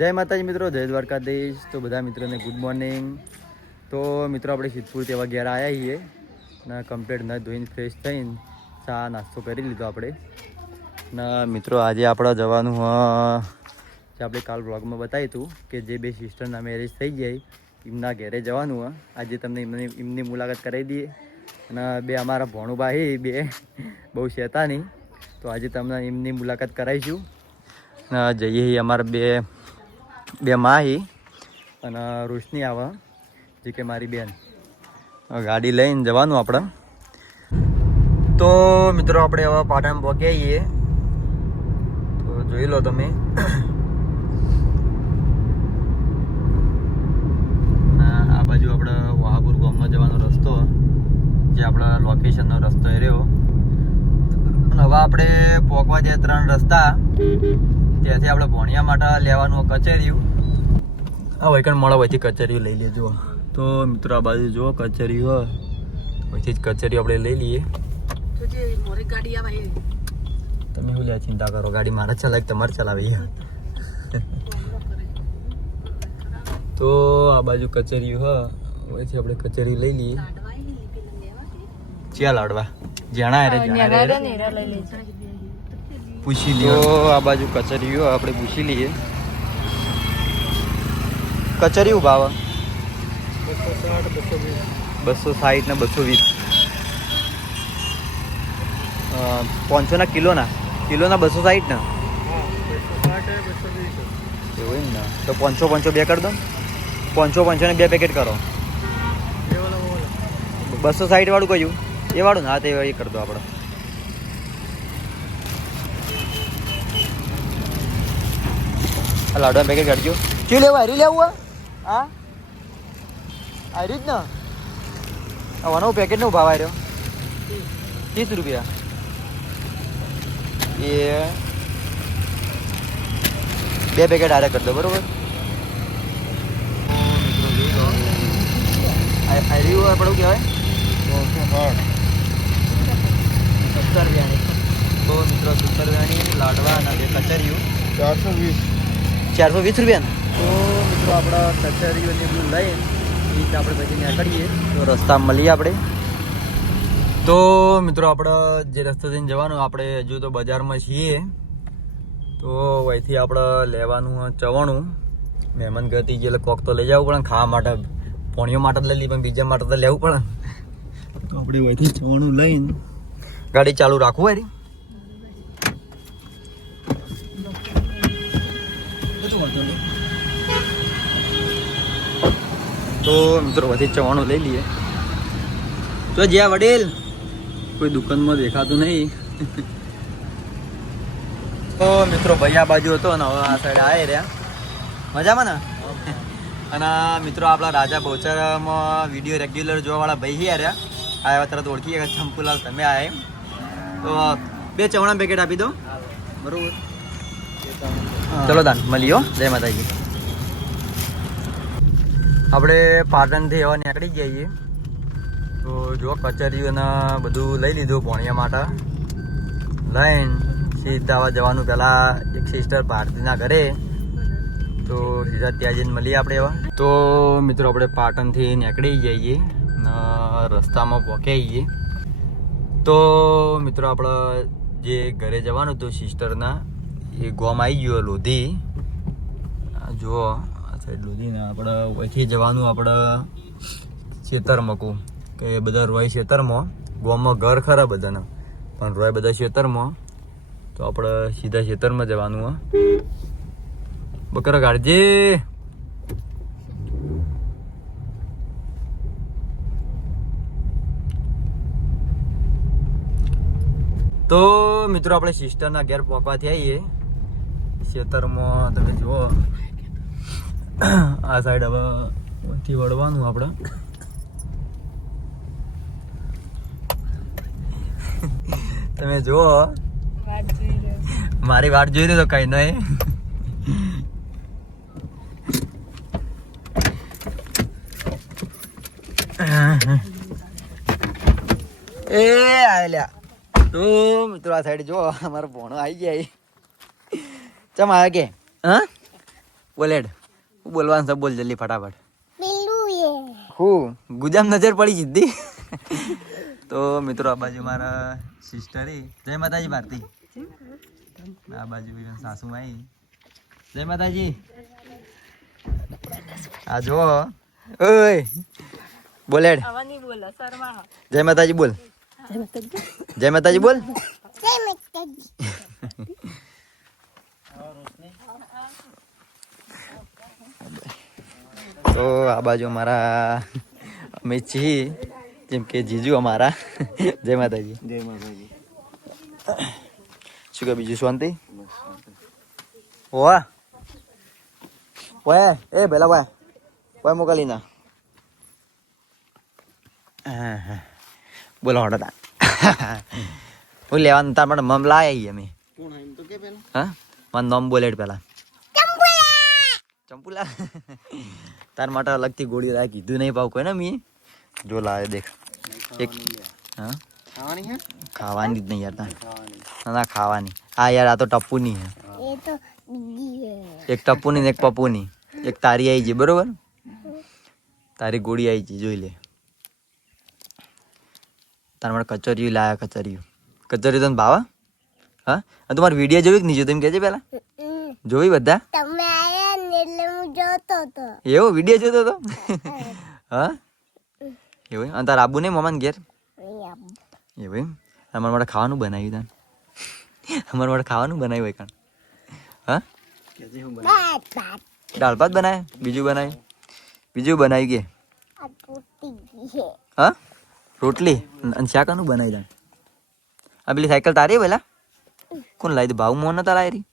જય માતાજી મિત્રો, જય દ્વારકાધીશ. તો બધા મિત્રોને ગુડ મોર્નિંગ તો મિત્રો, આપણે સિદ્ધપુર તેવા ઘેર આવ્યા છીએ ને કમ્પ્લેટ ન ધોઈને ફ્રેશ થઈને ચા નાસ્તો કરી લીધો આપણે. ને મિત્રો, આજે આપણે જવાનું જે આપણે કાલ બ્લોગમાં બતાવ્યું હતું કે જે બે સિસ્ટરના મેરેજ થઈ જાય એમના ઘેરે જવાનું હ આજે તમને એમની એમની મુલાકાત કરાવી દઈએ. અને બે અમારા ભોણુભાઈ બે બહુ શેતાની. તો આજે તમને એમની મુલાકાત કરાવીશું. જઈએ અમારા બે બે માહી અને રોશની આવે, જે કે મારી બેન. ગાડી લઈને જવાનું આપણે. તો મિત્રો આપણે હવે પાટણ પહોંચ્યા તો જોઈ લો તમે. આ બાજુ આપણે વહાપુર ગામમાં જવાનો રસ્તો, જે આપણા લોકેશનનો રસ્તો એ રહ્યો. હવે આપણે પહોંચવા જઈએ ત્રણ રસ્તા ત્યાંથી આપણે ભણિયા માટે લેવાનું કચેરીયું. આ વૈકણ મોડા વચ્ચે કચેરીઓ લઈ લેજો. તો મિત્રો આ બાજુ જુઓ કચેરીઓ. પછી જ કચેરીઓ આપણે લઈ લઈએ. તમે શું લે ચિંતા કરો? ગાડી મારા ચલાવે તમારે ચલાવી. તો આ બાજુ કચેરી હ. પછી આપણે કચેરી લઈ લઈએ. ચાલ લાડવા? જણા રે જણા રે. લઈ લેજે. પૂછી લઈએ આ બાજુ કચેરીઓ આપણે પૂછી લઈએ. કચેરી ભાવ બસો સાઠ ને બસો વીસ. પાંચસો ના કિલોના? કિલોના બસો સાઠ ને એવું એમ ને? તો પાંચસો પાંચસો બે કરી દો પાંચસો પાંચસો ને બે પેકેટ કરો. બસો સાઠ વાળું કયું? એ વાળું ને હા તે એ કરી દો આપણે. લાડવા પેકેટ કાઢજો શું લેવા હરી લેવું હા? હરી જ ને? આવાનો નું ભાવ આવ્યો ત્રીસ રૂપિયા. એ બે પેકેટ હારે કરી દો બરોબર? હારી આપણે કહેવાય? સત્તર રૂપિયાની તો મિત્રો સત્તર રૂપિયાની લાડવા અને બે કચરિયું ચારસો વીસ. ચારસો વીસ રૂપિયા તો મિત્રો આપણા કચેરીઓને બધું લઈને એ રીતે આપણે પછી નીકળીએ. તો રસ્તા મળીએ આપણે. તો મિત્રો આપણે જે રસ્તે જઈને જવાનું આપણે હજુ તો બજારમાં છીએ. તો અહીંથી આપણે લેવાનું ચવાણું. મહેમાન ગતિ જે કોક તો લઈ જવું પડે ખાવા માટે પોણીઓ માટે જ લઈ લઈએ પણ બીજા માટે તો લેવું પડે. તો આપણે અહીંથી ચવાણું લઈને ગાડી ચાલુ રાખવું હારી. તો મિત્રો વધી ચવાણું લઈ લઈએ. તો જ્યાં વડેલ કોઈ દુકાનમાં દેખાતું નહીં. તો મિત્રો ભાઈ આ બાજુ હતો ને હવે આ સાઈડ આવી રહ્યા. મજામાં ને? અને મિત્રો આપણા રાજા બહુચરમાં વીડિયો રેગ્યુલર જોવાવાળા ભાઈ રહ્યા. આવ્યા તરત ઓળખી ગયા ચંપુલાલ તમે આવે એમ. તો બે ચવાણા પેકેટ આપી દો. બરોબર. ચલો દાન મળીઓ જય માતાજી. આપણે પાટણથી એવા નીકળી જઈએ. તો જો કચેરીઓને બધું લઈ લીધું પોણિયા માટે લઈને સીધા જવાનું પહેલાં એક સિસ્ટર ભારતીના ઘરે. તો સીધા ત્યાં જઈને મળીએ આપણે એવા તો મિત્રો, આપણે પાટણથી નીકળી જઈએ ને રસ્તામાં પહોંચાઈ જઈએ તો મિત્રો, આપણે જે ઘરે જવાનું હતું સિસ્ટરના એ ગોમ આવી ગયો, લોધી. જુઓ. સાઈડ લોધી આપણે અહીંથી જવાનું આપણે ખેતરમાં કે એ બધા રોય ખેતરમાં ગોમાં ઘર ખરા બધાના. પણ રોય બધા ખેતરમાં તો આપણે સીધા ખેતરમાં જવાનું હા બકરા કાઢજે. તો મિત્રો, આપણે સિસ્ટરના ઘેર પહોંચવાથી આવીએ. ખેતરમાં તમે જુઓ. આ સાઈડ હવે થી વળવાનું આપણે. તમે જુઓ. મારી વાટ જોઈ તો કઈ નહીં. એ આયલા તું મિત્રો આ સાઈડ જો અમારો ભોણો આવી ગયા ચમ આવે કે? હા? બોલ હેડ હું બોલવાનું છે બોલ જલ્દી ફટાફટ. હું? ગુજામ નજર પડી સીધી તો મિત્રો આ બાજુ મારા સિસ્ટર જય માતાજી ભારતી. આ બાજુ બી સાસુ માઈ જય માતાજી. આ જો ઓય. બોલ હેડ. આવા નહીં બોલે શર્મા જય માતાજી બોલ. જય માતાજી બોલ. જય માતાજી. તો આ બાજુ અમારા અમે છીએ જેમ કે જીજુ અમારા. જય માતાજી. જય માતાજી. શું કે બીજું શાંતિ? વાહ વાહ એ ભેલા વાહ વાહ મોકલી ના. બોલો હડો તા હું લેવાનું તાર મને મમ લાયા અમે. કોણ એમ તો કે પેલા? હા? મારું નામ બોલેડ પેલા. ચંપુલા. તાર માટે અલગથી ગોળી લાય કીધું નહીં ભાવ કોઈ ને મી. જો લાવે દેખ. એક હા? ખાવાની હે? ખાવાની જ નહીં યાર તાર. ના ના ખાવાની. હા યાર આ તો ટપ્પુની હે. એ તો એક ટપ્પુની ને એક પપ્પુની. એક તારી આવી છે બરોબર? તારી ગોળી આવી છે જોઈ લે. તાર માટે કચરિયું લાયા કચરિયું કચરિયું તને ભાવા? હા? તમારે વીડિયો જોયું કે નહીં જોયું તમે કહેજે પહેલા. જોવી બધા? તમે જોતો તો એવો વિડિયો જોતો તો હા. એવું અને તાર આબુ નહીં મમાન ઘેર? એવું એમ? અમારા માટે ખાવાનું બનાવ્યું તાન. અમારા માટે ખાવાનું બનાવ્યું હોય કાન હા? દાળ ભાત બનાવ્યા બીજું બનાવ્યું બીજું બનાવ્યું કે? હા? રોટલી? અને શાકાનું બનાવી દે આ પેલી સાયકલ તારી પેલા? કોણ લાવી ભાવ મોન નતા લાવી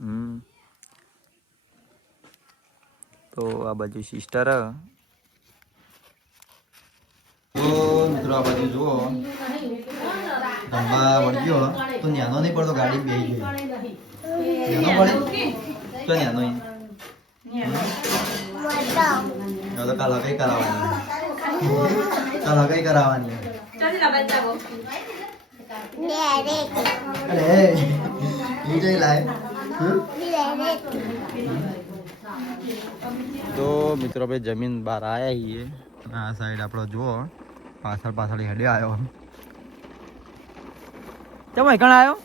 હમ. તો આ બાજુ સિસ્ટર મિત્રો આ બાજુ જુઓ. ધંધા વળગ્યો તો ન્યાનો નહીં પડતો, ગાડી બે ગઈ. ન્યાનો પડે? તો ન્યાનો તો કાલ હગાઈ કરાવવાની. કાલ હગાઈ કરાવવાની. અરે વિજય લાય. તો મિત્રો આપણે જમીન બહાર આવ્યા છીએ. આ સાઈડ આપણો જુઓ. પાછળ પાછળ હેડે આવ્યો ચમ કણ આવ્યો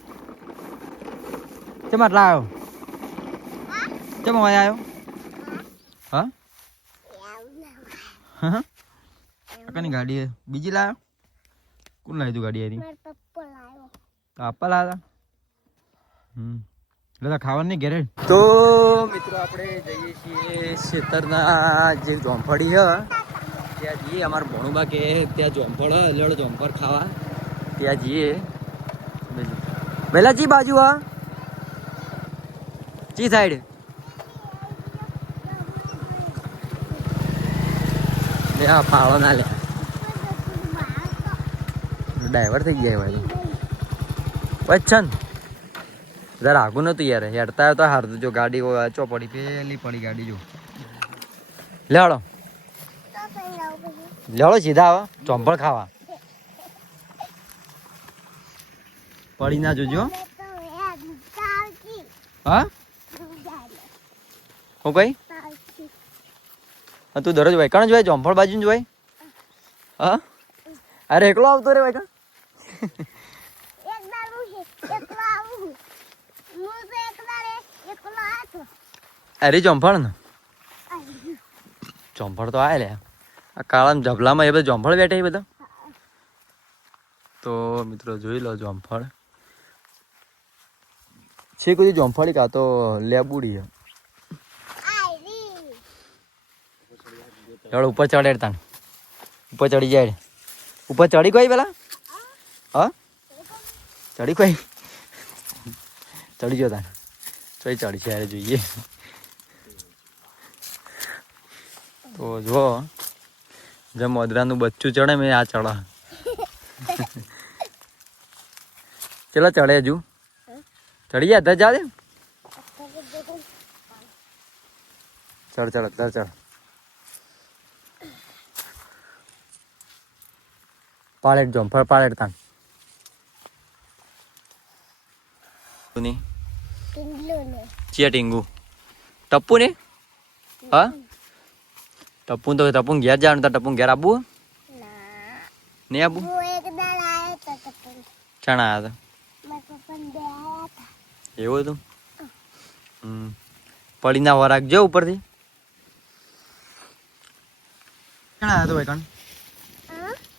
ચમ આટલા આવ્યો ચમ અહીં આવ્યો હા? હા કાકાની ગાડી. બીજી લાવ્યો કોણ લાવી તું ગાડી એની? લાવ્યો. આપવા લાવ્યા? હમ. એટલે ખાવાની નહીં, ઘેરે? તો મિત્રો આપણે જઈએ છીએ ખેતરના જે જોંફળી છે ત્યાં જઈએ. અમારા ભણુબા કે ત્યાં જોંફળ એટલે જોંફળ ખાવા. ત્યાં જઈએ. ચી બાજુ હા. ચી સાઈડ લે હા પાળો ના લે. ડ્રાઈવર થઈ ગયા ભાઈ વચ્છન. જરા આગું નતું યાર. હેડતા તો હારતું જો ગાડી ચો પડી. પેલી પડી ગાડી, જો. પછી લેવાડો સીધા આવો. ચોંપળ ખાવા. પડી ના જોજો હા. હું? કઈ તું દરરોજ ભાઈ કણ જોવાય ચોંફળ બાજુ જોઈ હા? અરે એકલો આવતો રે વૈકાણ એક દાડું છે એકલો આવું હું તો એકલા રે એકલો આતો અરે ચોંપળ ને? ચોંપળ તો આય લે આ કાળા ઝબલામાં એ બધા ચોંપળ બેઠા એ બધા? તો મિત્રો જોઈ લો ચોંફળ છે કોઈ ચોંફળી કાં તો લેબુડી આયરી ઉપર ચડે તાણ. ઉપર ચડી જાય ઉપર ચડી કોઈ પેલા? હા? ચડી કોઈ? ચડી ગયો તાણ. ચોઈ ચડી છે જોઈએ. તો જો જે મોદરાનું બચ્ચું ચડે મેં આ ચડા. ચલો ચડે હજુ. ચડી ગયા અત્યારે ચાલે ચડ ચડ અત્યારે ચડ. પાળેટ જોંફળ પાળેટ તાનની ચિયા ટીંગુ. ટપ્પુ ને હા? ટપ્પુ તો ટપ્પુ ઘેર જવાનું તો ટપ્પુ ઘેર આપવું ના નહીં તો તો પણ ચણા આવ્યા હતા એવું હતું હમ પડીના વરાક જો ઉપરથી ચણા આવ્યા તો ભાઈ કણ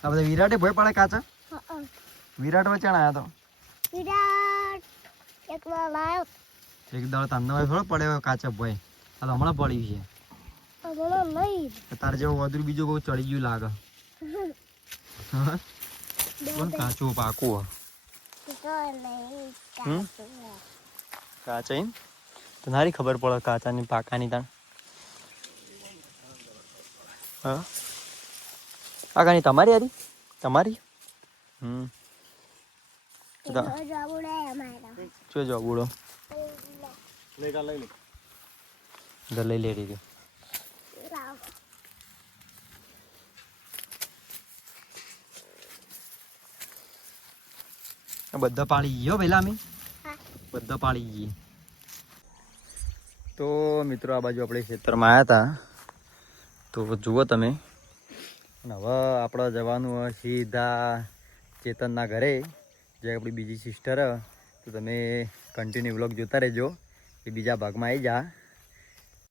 આ બધા વિરાટે ભોય પડે કાચા વિરાટમાં ચણા આવ્યા વિરાટ એક દાડ આવ્યો તો એક દાળ તાંદા થોડો પડે હોય કાચા ભોય આ તો હમણાં પડી છે હમણાં નહીં તારે જેવું વધુ બીજું બહુ ચડી ગયું લાગે. કાચું પાકું હમ? કાચું તો નારી ખબર પડે કાચાની પાકાની તાણ. હા? પાકાની તમારી યારી તમારી? હમ. જો જો બુડો લઈ લે. લઈ લે રહી લાવો બધા પાડી ગયો પહેલા અમે? હા. બધા પાડી ગઈ. તો મિત્રો આ બાજુ આપણે ખેતરમાં આવ્યા હતા તો જુઓ તમે. અને હવે આપણે જવાનું સીધા ચેતનના ઘરે જે આપણી બીજી સિસ્ટર તો તમે કન્ટિન્યુ વ્લોગ જોતા રહેજો. એ બીજા ભાગમાં આવી જા.